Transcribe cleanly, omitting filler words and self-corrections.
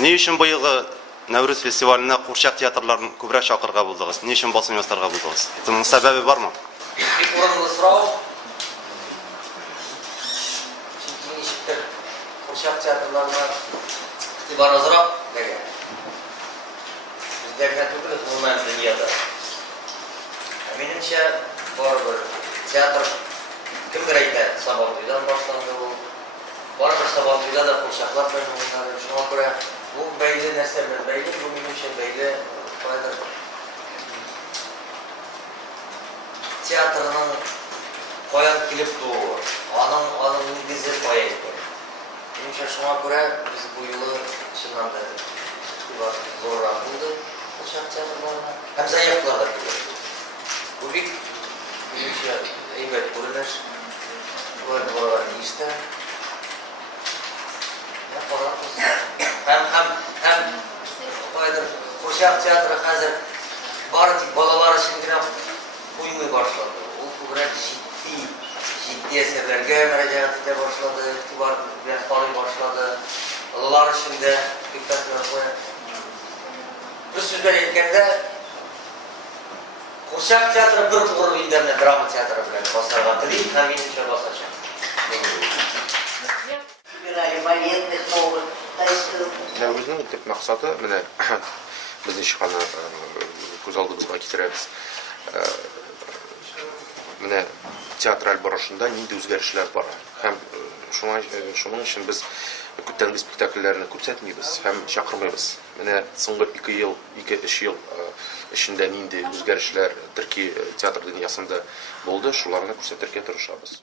Не үшін быйылғы Нәүрүз фестиваліне қуыршақ театрларын көбірек шақырға болдыңыз? Не үшін басым жастарға болдыңыз? Бұның себебі бар ма? Орынды сұрау. Нешіктер қуыршақ театрларына бар азырақ деген. Біздерге түгілі ғылмайым дүниеде. Меніңше бар бір театр кімдер айтады Сабантуйдан башланды бұл. Бар бір Сабантуйда да қуыршақлар ойнады. Шуңа көре бұл бәйлі нәрселер бәйлі, бұл меніңше бәйлі қалайдар театрының қоян келіп туы, аның негізі қоя екен. Меніңше шуңа көре біз бұл жылы шыннан да зорырақ болды қуыршақ театрларына. Әм заяқтылар да келеді. Бұл бек меніңше әйбәт көрініш, олар ешті. Hem Қуыршақ театры қазір бары тек балалар үшін ғана қоймай башлады. Ол көбірек жидді әсерлерге мәрәжәғат ете башлады, ықтибар қалай башлады. Балалар үшін де спектакльлер қояды. Бір сөзбен еткенде Қуыршақ театры бір тұғыр үйдеріне драма театры білен басарға тілейді, һәм меніңше басаша. Нәүрүзнең төп максаты менә без ничек аны күз алдыбызга китерәбез. Менә театраль барышында нинди үзгәрешләр бар. Һәм шуның өчен без күптәнге спектакльләрне күрсәтмибез һәм чакырмыйбыз. Менә соңгы 2 ел, 2-3 ел эчендә нинди үзгәрешләр Төрки театр дөньясында булды, шуларны күрсәтергә тырышабыз.